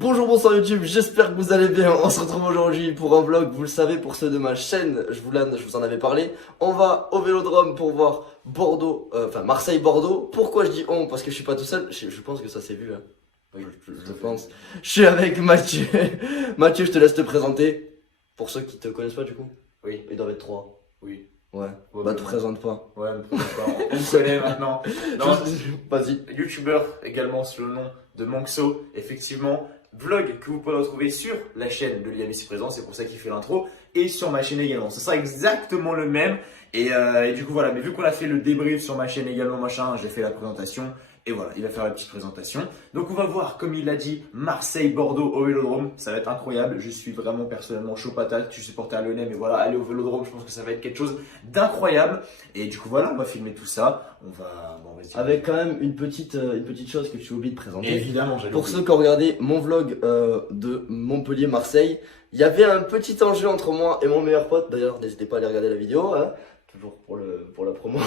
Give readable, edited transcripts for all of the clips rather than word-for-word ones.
Bonjour, bonsoir YouTube, j'espère que vous allez bien. On se retrouve aujourd'hui pour un vlog, vous le savez, pour ceux de ma chaîne, je vous en avais parlé. On va au Vélodrome pour voir Bordeaux, Marseille-Bordeaux. Pourquoi je dis on? Parce que je suis pas tout seul, je pense que ça s'est vu, hein. Oui, je pense. Je suis avec Mathieu. Mathieu, je te laisse te présenter. Pour ceux qui te connaissent pas du coup. Oui. Il doit être 3. Oui. Ouais. Bah te présente pas. Ouais, on me connaît maintenant. Non, Vas-y. youtubeur également sous le nom de Manxo. Effectivement, vlog que vous pourrez retrouver sur la chaîne de Liam ici présent, c'est pour ça qu'il fait l'intro, et sur ma chaîne également. Ce sera exactement le même. Et du coup, voilà. Mais vu qu'on a fait le débrief sur ma chaîne également, machin, j'ai fait la présentation. Et voilà, il va faire la petite présentation. Donc on va voir, comme il l'a dit, Marseille-Bordeaux au Vélodrome. Ça va être incroyable. Je suis vraiment personnellement chaud patate. Je suis supporter à Lyonnais, mais voilà, aller au Vélodrome, je pense que ça va être quelque chose d'incroyable. Et du coup voilà, on va filmer tout ça. On va Avec quand même une petite chose que tu oublies de présenter. évidemment, j'ai Pour ceux qui ont regardé mon vlog de Montpellier-Marseille, il y avait un petit enjeu entre moi et mon meilleur pote. D'ailleurs, n'hésitez pas à aller regarder la vidéo, hein. Toujours pour la promo.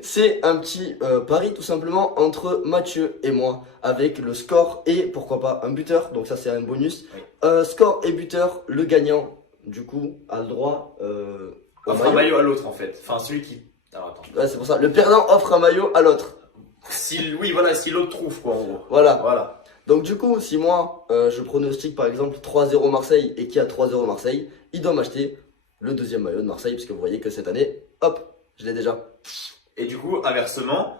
C'est un petit pari tout simplement entre Mathieu et moi avec le score et pourquoi pas un buteur. Donc ça c'est un bonus. Oui. Score et buteur, le gagnant du coup a le droit au offre un maillot à l'autre en fait. Enfin celui qui. Alors attends. Ouais, c'est pour ça. Le perdant offre un maillot à l'autre. Oui voilà, si l'autre trouve quoi en gros. Voilà. Donc du coup, si moi je pronostique par exemple 3-0 Marseille et qu'il y a 3-0 Marseille, il doit m'acheter le deuxième maillot de Marseille, parce que vous voyez que cette année, hop, je l'ai déjà. Et du coup, inversement,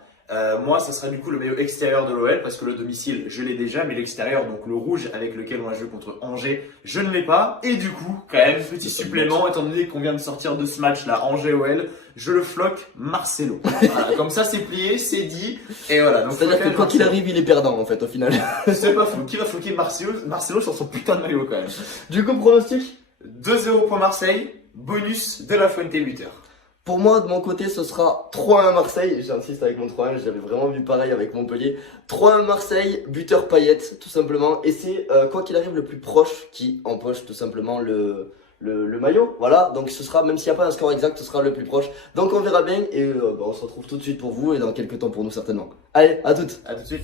moi, ça sera du coup le maillot extérieur de l'OL, parce que le domicile, je l'ai déjà, mais l'extérieur, donc le rouge avec lequel on a joué contre Angers, je ne l'ai pas. Et du coup, quand même, petit supplément, étant donné qu'on vient de sortir de ce match-là, Angers-OL, je le floque Marcelo. Voilà, comme ça, c'est plié, c'est dit, et voilà. C'est-à-dire que quoi qu'il arrive, il est perdant en fait, au final. C'est pas fou. Qui va floquer Marcelo sur son putain de maillot quand même. Du coup, pronostic 2-0 pour Marseille. Bonus de la Fuente buteur. Pour moi, de mon côté, ce sera 3-1 Marseille. J'insiste avec mon 3-1, j'avais vraiment vu pareil avec Montpellier. 3-1 Marseille, buteur Payet, tout simplement. Et c'est, quoi qu'il arrive, le plus proche qui empoche tout simplement le maillot. Voilà, donc ce sera, même s'il n'y a pas un score exact, ce sera le plus proche. Donc on verra bien et on se retrouve tout de suite pour vous et dans quelques temps pour nous certainement. Allez, à toutes. A tout de suite.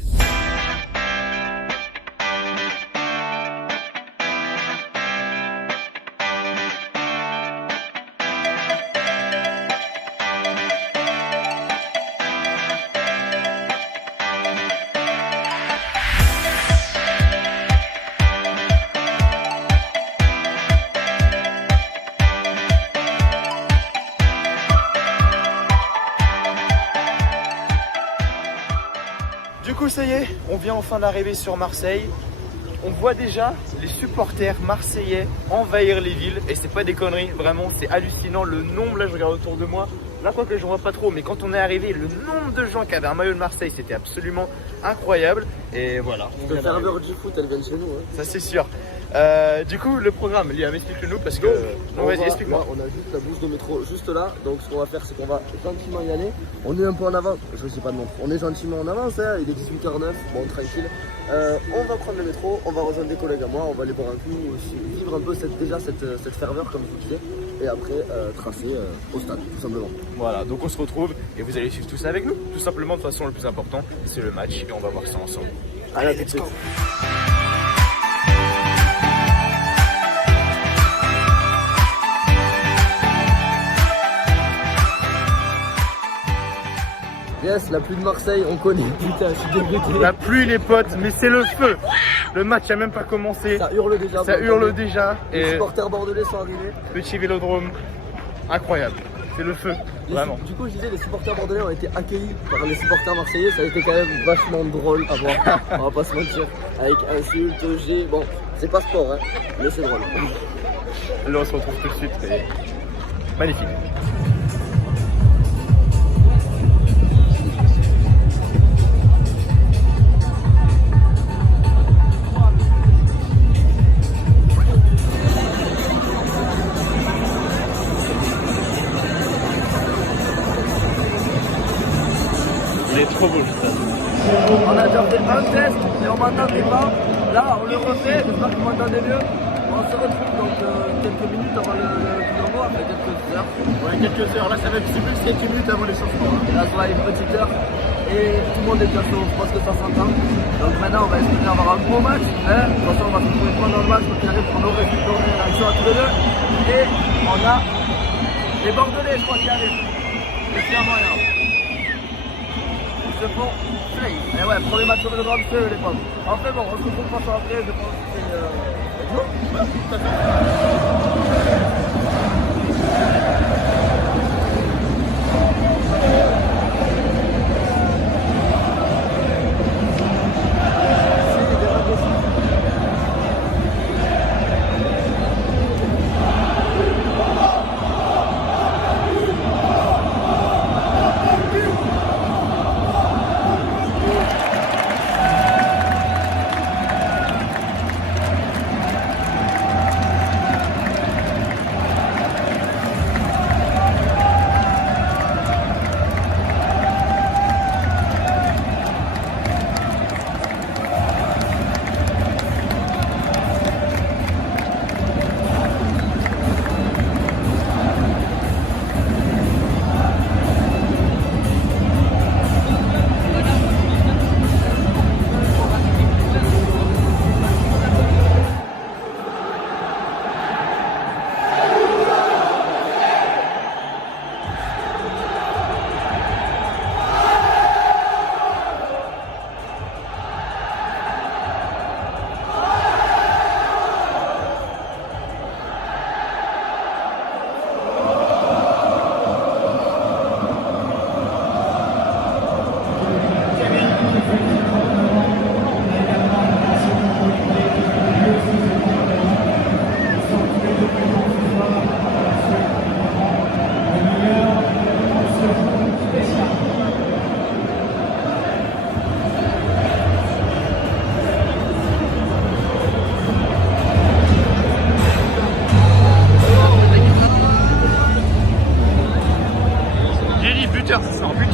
Du coup ça y est, on vient enfin d'arriver sur Marseille. On voit déjà les supporters marseillais envahir les villes et c'est pas des conneries, vraiment c'est hallucinant le nombre, là je regarde autour de moi, là quoi que je vois pas trop, mais quand on est arrivé, le nombre de gens qui avaient un maillot de Marseille c'était absolument incroyable et voilà. Le ferveur du foot, elle vient de chez nous. Hein. Ça c'est sûr. Du coup le programme, Liam explique-nous parce que... Non vas-y explique-moi. On a juste la bouche de métro juste là, donc ce qu'on va faire c'est qu'on va gentiment y aller. On est un peu en avance, je sais pas de nom, on est gentiment en avance, hein. Il est 18h09, bon tranquille. On va prendre le métro, on va rejoindre des collègues à moi, on va aller boire un coup, vivre un peu cette ferveur comme je vous disais, et après tracer au stade tout simplement. Voilà, donc on se retrouve et vous allez suivre tout ça avec nous. Tout simplement de toute façon le plus important c'est le match et on va voir ça ensemble. Allez, let's go. Yes, la pluie de Marseille, on connaît, putain, je suis dégoûté. La pluie les potes, mais c'est le feu. Le match a même pas commencé. Ça hurle déjà. Ça hurle déjà. Les Et supporters bordelais sont arrivés. petit vélodrome, incroyable. C'est le feu, vraiment. Du coup, je disais, les supporters bordelais ont été accueillis par les supporters marseillais. Ça a été quand même vachement drôle à voir. On va pas se mentir. Avec insultes, G. Bon, c'est pas sport, hein, mais c'est drôle. Là on se retrouve tout de suite. C'est magnifique. Il est trop beau le stade. On a déjà fait un test et on m'entendait pas. Là, on le refait, j'espère que vous m'entendez mieux. On se retrouve donc quelques minutes avant le coup d'envoi, après quelques heures. Ouais, quelques heures. Là, ça va être plus quelques minutes avant les changements. Là, ça va une petite heure. et tout le monde est déjà chaud, je pense que ça s'entend. Donc maintenant on va espérer avoir un gros match, hein. De toute façon on va se retrouver pendant le match, donc il arrive qu'on aurait pu donner une action à tous les deux. Et on a les Bordelais je crois qui arrivent. Et c'est un moyen. Ils se font play. Et ouais, premier match sur le droit, c'est eux les pommes. Enfin bon, on se retrouve pas après, je pense que c'est tout à fait.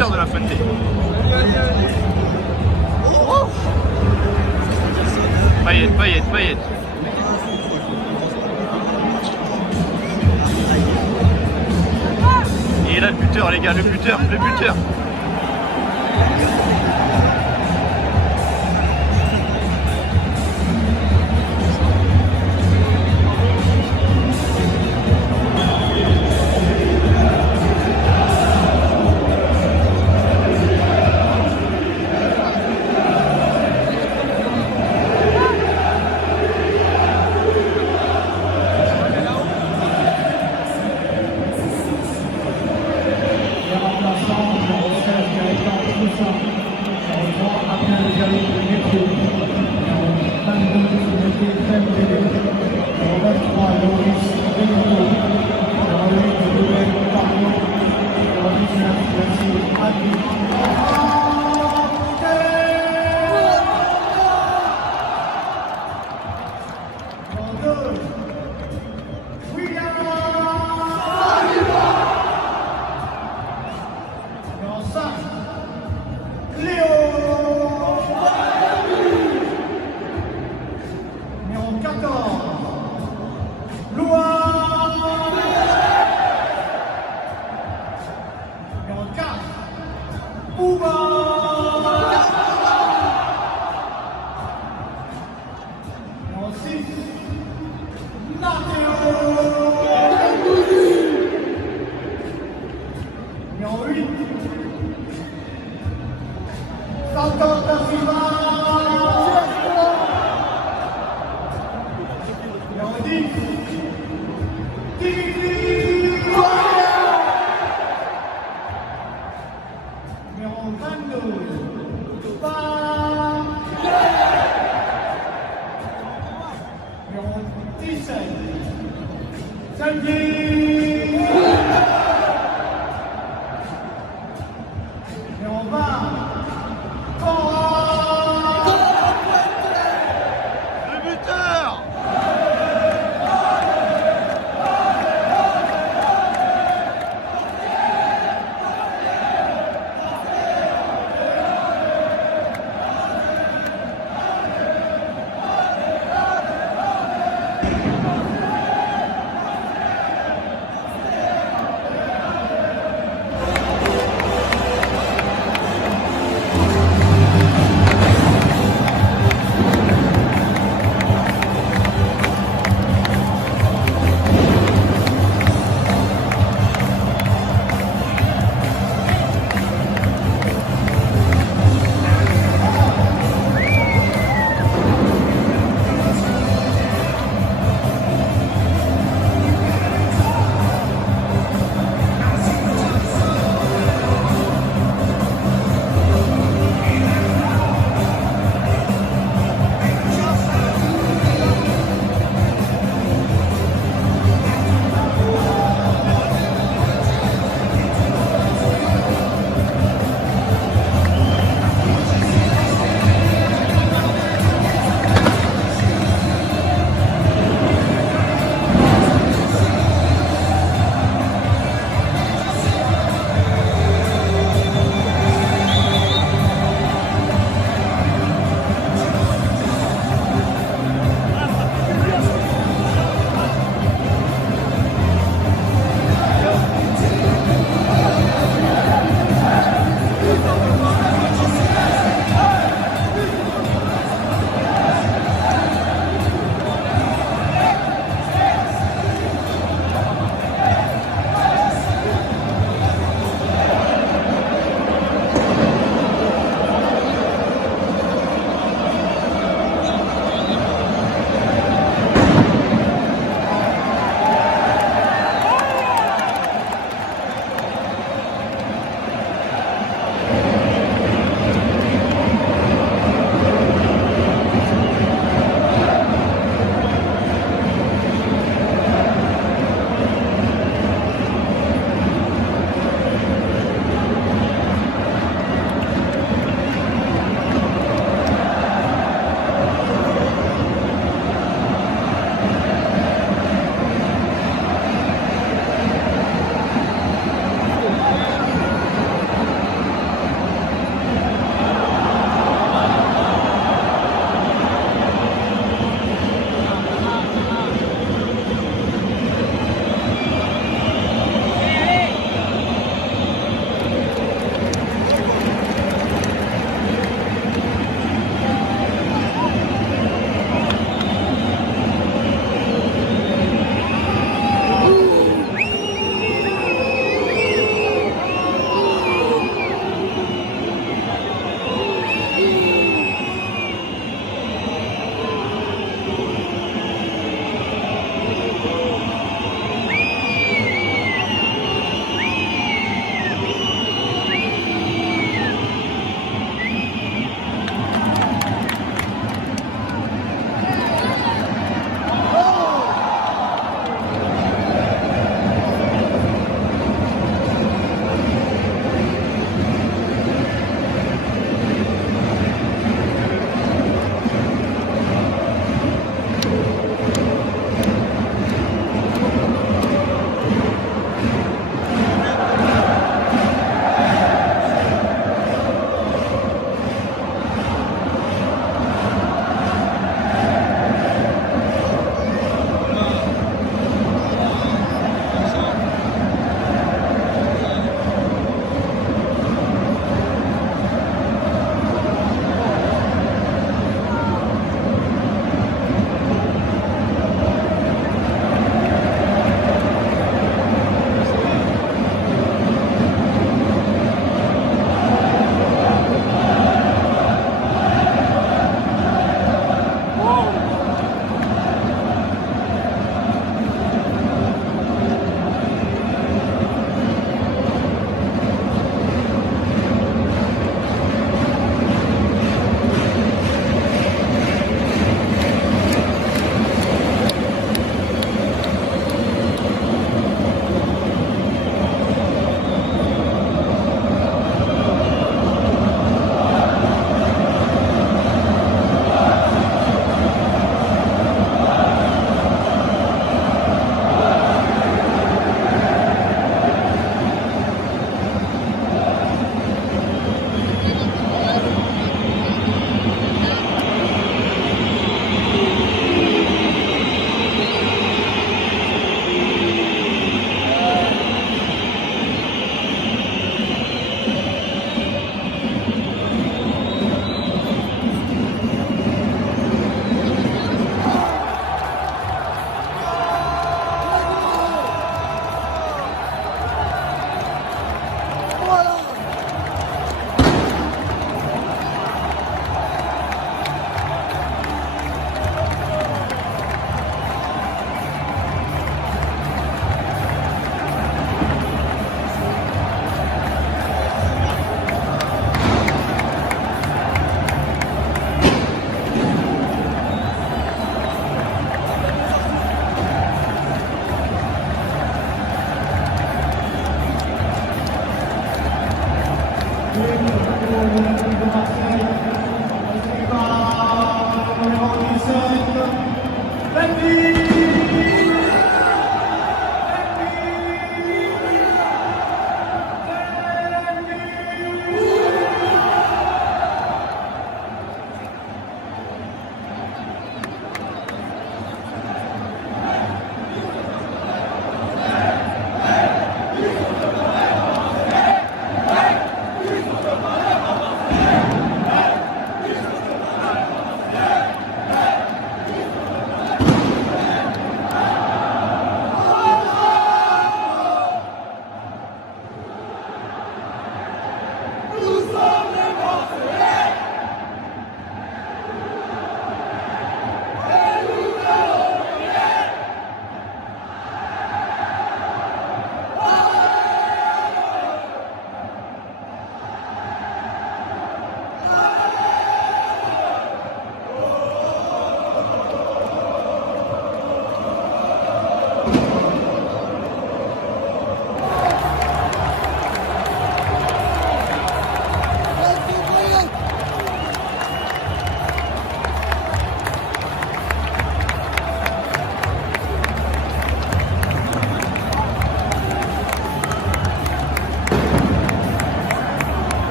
buteur de la Fuente. Payet. Et là le buteur les gars, le buteur.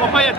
Bon, Payet.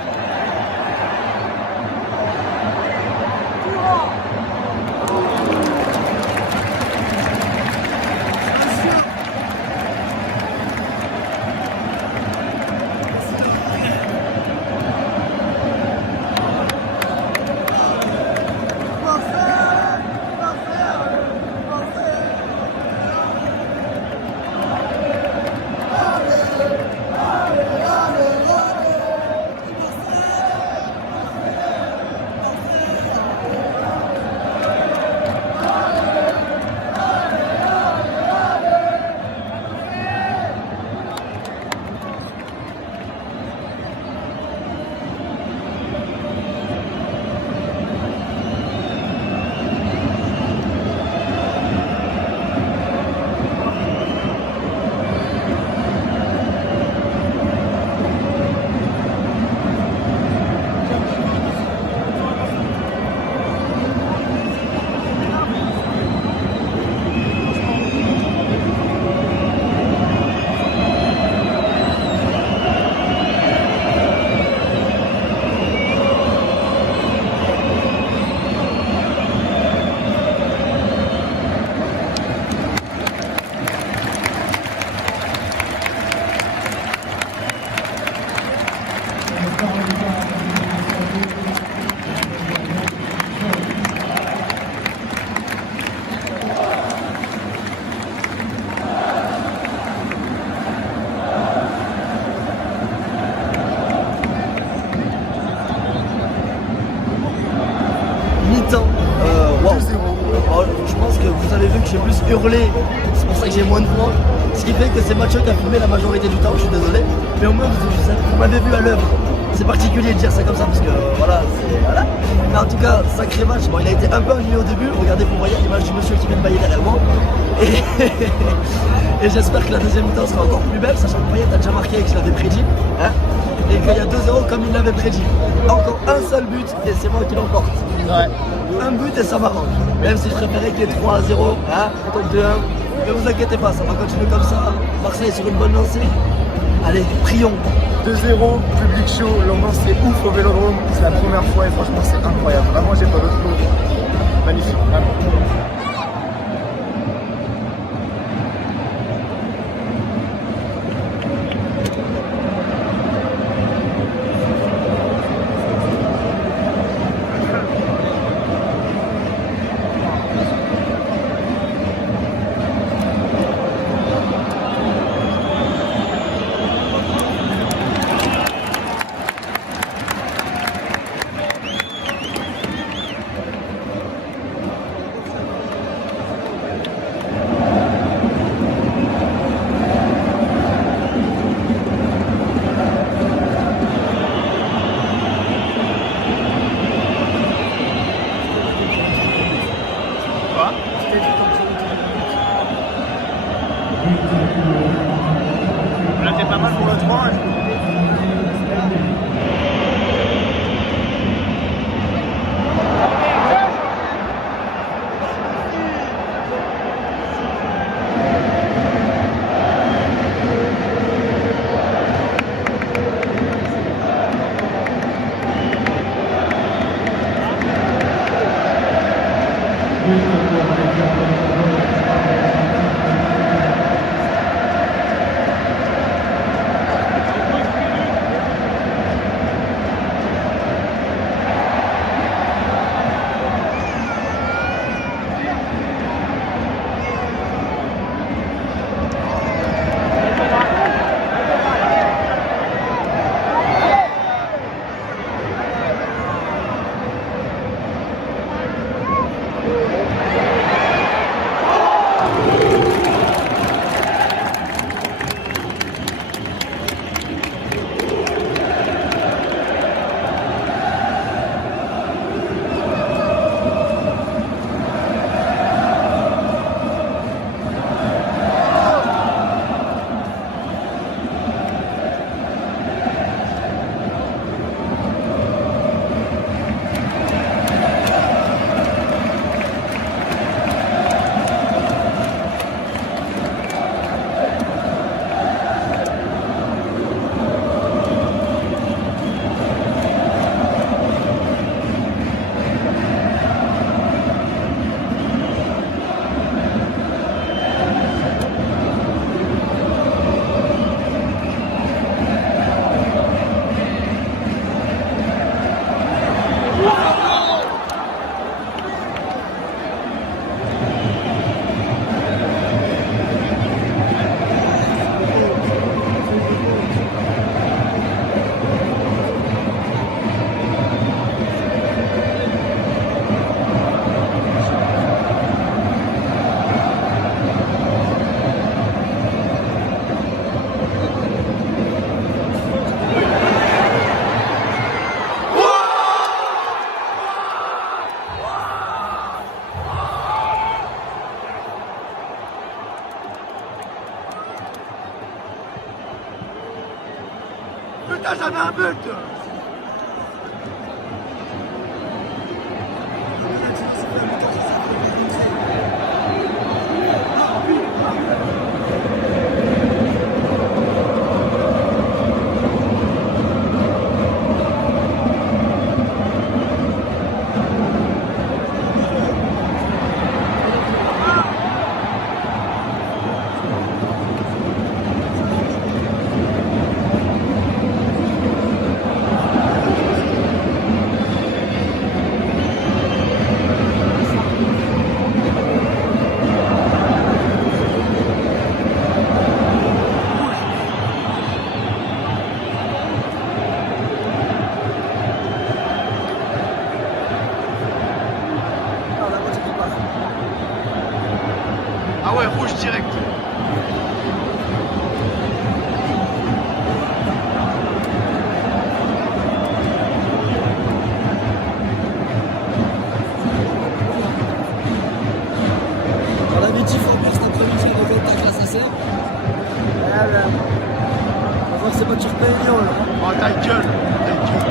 Mi-temps, waouh. Je pense que vous avez vu que j'ai plus hurlé, c'est pour ça que j'ai moins de voix. Ce qui fait que c'est Mathieu qui a filmé la majorité du temps, je suis désolé. Mais au moins vous m'avez vu à l'œuvre. C'est particulier de dire ça comme ça parce que voilà, voilà. Mais en tout cas, sacré match. Bon, il a été un peu ennuyé au début. Regardez, vous voyez l'image du monsieur qui vient de bailler derrière moi. Et j'espère que la deuxième mi-temps sera encore plus belle, sachant que Payet a déjà marqué et que je l'avais prédit. Hein, et qu'il y a 2-0 comme il l'avait prédit. Encore un seul but et c'est moi qui l'emporte. Ouais. Un but et ça m'arrange. Même si je préférais qu'il y ait 3-0, hein, plutôt que 2-1. Mais vous inquiétez pas, ça va continuer comme ça. Marseille est sur une bonne lancée. Allez, prions. 2-0, public chaud, l'ambiance c'est ouf au Vélodrome, c'est la première fois et franchement c'est incroyable. Vraiment j'ai pas d'autre mot. Magnifique, vraiment. j'avais un but. Ah ouais, rouge direct. On avait dit faut bien cet après-midi de contact là, ça c'est. On va voir c'est pas Turpénion là. Oh ta gueule, ta gueule.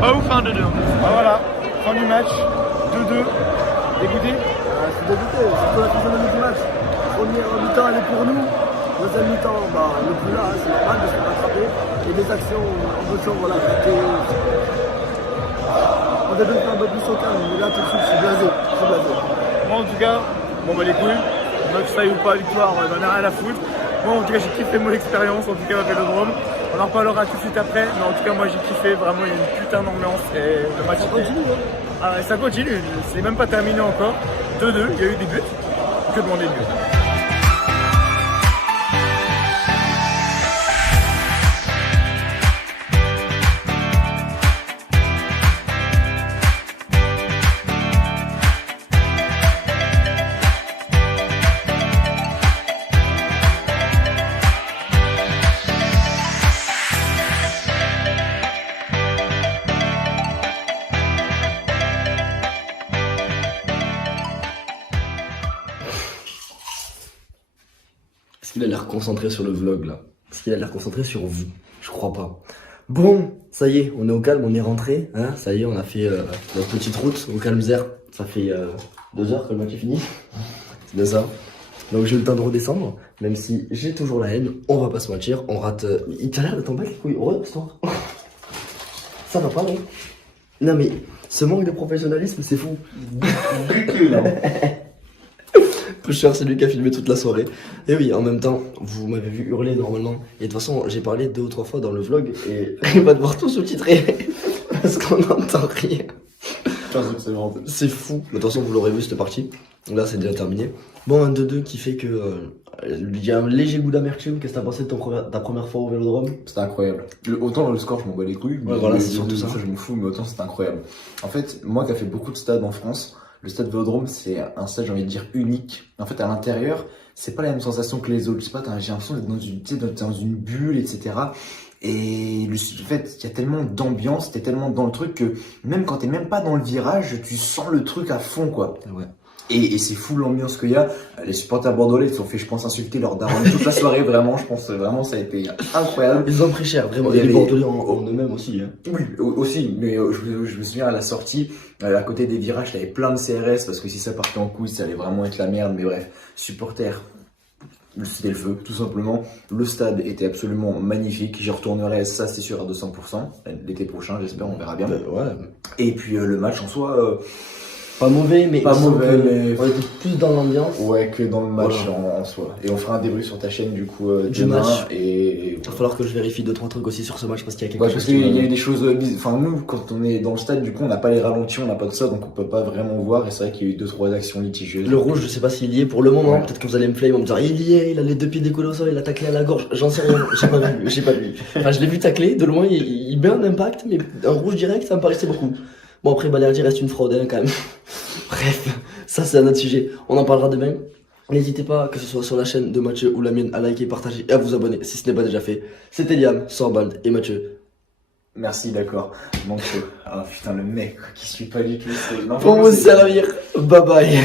Oh, fin de 2. Ah voilà, fin du match, 2-2. Dégoûté? C'est dégoûté, surtout la physionomie du match. Première mi-temps elle est pour nous. Deuxième mi-temps, on n'est plus là, hein, c'est normal de se faire rattraper. Et des actions en position, voilà, on devait faire un peu plus au calme, mais là tout de suite je suis blasé. Moi en tout cas, bon bah les couilles, match faille ou pas, victoire, on en a rien à foutre. Moi en tout cas j'ai kiffé mon expérience, en tout cas au Vélodrome. On en reparlera tout de suite après, mais en tout cas moi j'ai kiffé, vraiment il y a une putain d'ambiance et le match Ça continue, hein. Ah ouais, ça continue, c'est même pas terminé encore. 2-2, il y a eu des buts, que demander de mieux. Est-ce qu'il a l'air concentré sur le vlog là? Est-ce qu'il a l'air concentré sur vous? Je crois pas. Bon, ça y est, on est au calme, on est rentré. Hein, ça y est, on a fait notre petite route au Calmzer. Ça fait 2 heures que le match est fini. C'est bien ça. Donc j'ai eu le temps de redescendre, même si j'ai toujours la haine. On va pas se mentir, on rate. Il t'a l'air de tomber les couilles. Ouais, c'est toi. Ça va pas, non? Non mais, ce manque de professionnalisme, c'est fou. Pusher, c'est lui qui a filmé toute la soirée. Et oui, en même temps, vous m'avez vu hurler normalement. Et de toute façon, j'ai parlé 2 ou 3 fois dans le vlog et il va devoir tout sous-titrer parce qu'on n'entend rien. C'est fou. Mais de toute façon, vous l'aurez vu, cette partie. Là, c'est déjà terminé. Bon, un 2-2 qui fait que il y a un léger goût d'amertume. Qu'est-ce que t'as pensé de ta première fois au Vélodrome? C'était incroyable. Autant dans le score, je m'en bats les couilles. Ouais, voilà, c'est surtout surtout ça. Je m'en fous, mais autant c'était incroyable. En fait, moi qui a fait beaucoup de stades en France, le stade Vélodrome, c'est un stade, j'ai envie de dire, unique. En fait, à l'intérieur, c'est pas la même sensation que les autres. Je sais pas, j'ai l'impression d'être dans une bulle, etc. Et en fait, il y a tellement d'ambiance, t'es tellement dans le truc que même quand t'es même pas dans le virage, tu sens le truc à fond, quoi. Ouais. Et c'est fou l'ambiance qu'il y a. Les supporters bordelais, ils se sont fait, je pense, insulter leur daronne toute la soirée, vraiment. Je pense vraiment ça a été incroyable. Ils ont pris cher, vraiment. Il y Et les avait- Bordelais en eux-mêmes aussi. Hein. Oui, aussi, mais je me souviens à la sortie, à côté des virages, t'avais plein de CRS parce que si ça partait en couille, ça allait vraiment être la merde. Mais bref, supporters, c'était le feu, tout simplement. Le stade était absolument magnifique. J'y retournerai, ça c'est sûr, à 200%. L'été prochain, j'espère, on verra bien. Ouais. Et puis le match en soi, Pas mauvais, mais Pas il semble mauvais, que mais- on était plus dans l'ambiance. ouais, que dans le match Voilà. en soi. Et on fera un débrief sur ta chaîne du coup Du demain. match. Et Il va falloir que je vérifie 2-3 trucs aussi sur ce match parce qu'il y a quelque ouais, chose parce qui qu'il y a me- eu des choses enfin nous quand on est dans le stade du coup on n'a pas les ralentis, on n'a pas tout ça, donc on peut pas vraiment voir, et c'est vrai qu'il y a eu 2-3 actions litigieuses. Le rouge, je sais pas s'il y est pour le moment. Ouais. Peut-être que vous allez me flame en me disant il y est, il a les 2 pieds décollés au sol, il a taclé à la gorge. J'en sais rien, j'ai pas vu. Enfin, je l'ai vu tacler de loin, il met un impact, mais un rouge direct, ça me paraissait beaucoup. Bon, après, Balerdi reste une fraude, hein, quand même. Bref, ça c'est un autre sujet. On en parlera demain. N'hésitez pas, que ce soit sur la chaîne de Mathieu ou la mienne, à liker, partager et à vous abonner si ce n'est pas déjà fait. C'était Liam, Sorbald et Mathieu. Merci, d'accord. Donc ah putain le mec quoi, qui suit pas du tout, c'est Pour vous servir, bye bye.